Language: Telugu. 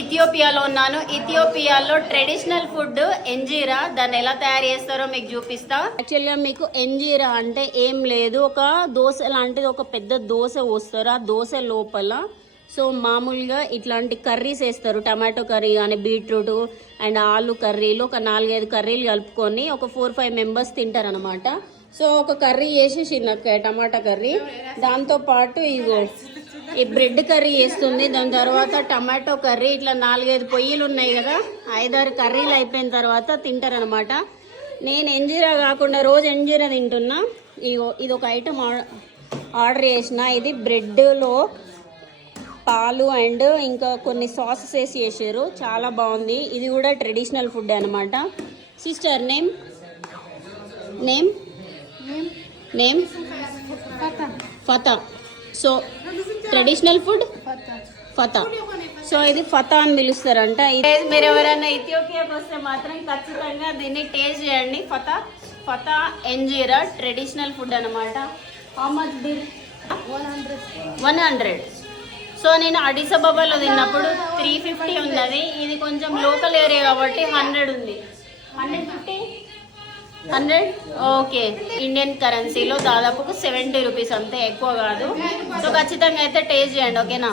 ఇథియోపియాలో ఉన్నాను. ఇథియోపియాలో ట్రెడిషనల్ ఫుడ్ ఎంజీరా. దాన్ని ఎలా తయారు చేస్తారో మీకు చూపిస్తా. యాక్చువల్గా మీకు ఎంజీరా అంటే ఏం లేదు, ఒక దోశ లాంటిది, ఒక పెద్ద దోశ పోస్తారు. ఆ దోశ లోపల సో మామూలుగా ఇట్లాంటి కర్రీస్ వేస్తారు. టమాటో కర్రీ కానీ, బీట్రూట్ అండ్ ఆలు కర్రీలు, ఒక 4-5 కర్రీలు కలుపుకొని ఒక 4-5 మెంబర్స్ తింటారనమాట. సో ఒక కర్రీ చేసేసి టమాటా కర్రీ, దాంతోపాటు ఇగో ఈ బ్రెడ్ కర్రీ వేస్తుంది. దాని తర్వాత టమాటో కర్రీ, ఇట్లా 4-5 పొయ్యిలు ఉన్నాయి కదా, 5-6 కర్రీలు అయిపోయిన తర్వాత తింటారనమాట. నేను ఎంజీరా కాకుండా రోజు ఎంజీరా తింటున్నా. ఇగో ఇది ఒక ఐటమ్ ఆర్డర్ చేసిన. ఇది బ్రెడ్లో పాలు అండ్ ఇంకా కొన్ని సాసెస్ వేసి చేసారు, చాలా బాగుంది. ఇది కూడా ట్రెడిషనల్ ఫుడ్ అనమాట. Sister name name name Fatah. So traditional food Fatah. So ఇది ఫతా అని పిలుస్తారంట. మీరు ఎవరైనా ఇథియోపియాకి వస్తే మాత్రం ఖచ్చితంగా దీన్ని టేస్ట్ చేయండి. ఫతా ఎంజీరా ట్రెడిషనల్ ఫుడ్ అనమాట. How much bill? 100. సో నేను అడిస్ అబాబాలో తిన్నప్పుడు 350 ఉన్నది. ఇది కొంచెం లోకల్ ఏరియా కాబట్టి 100 ఉంది. 100 ఓకే. ఇండియన్ కరెన్సీలో దాదాపు 70 రూపీస్, అంతే, ఎక్కువ కాదు. సో ఖచ్చితంగా అయితే టేస్ట్ చేయండి, ఓకేనా?